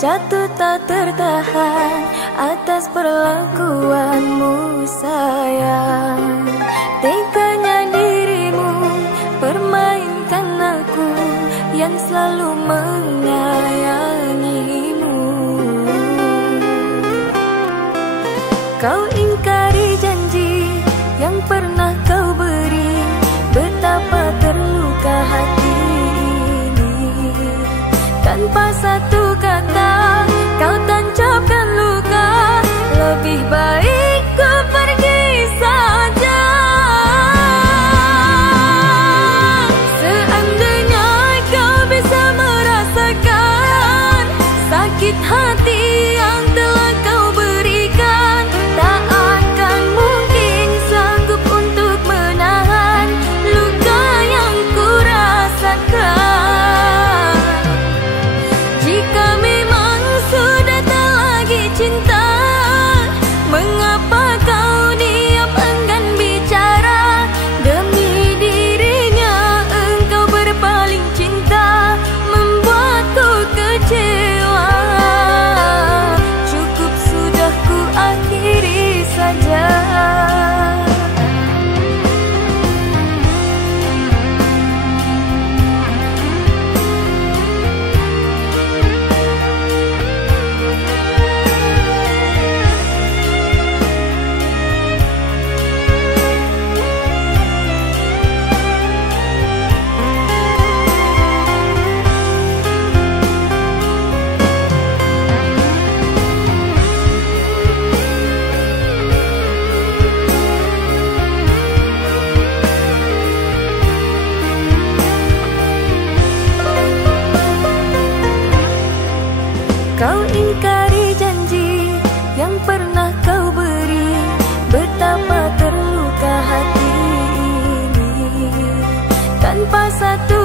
Jatuh tak tertahan atas perlakuanmu sayang. Teganya dirimu permainkan aku yang selalu menyayangimu. Kau ingkari janji yang pernah kau beri, betapa terluka hati ini. Tanpa satu kata kau tancapkan luka, lebih baik ku pergi saja. Seandainya kau bisa merasakan sakit hati yang telah kau berikan, tak akan mungkin sanggup untuk menahan luka yang ku rasakan. Jika memang sudah tak lagi cinta, mengapa kau diam enggan bicara? Demi dirinya engkau berpaling cinta, membuatku kecewa. Cukup sudah ku akhiri saja. Kau ingkari janji yang pernah kau beri, betapa terluka hati ini. Tanpa satu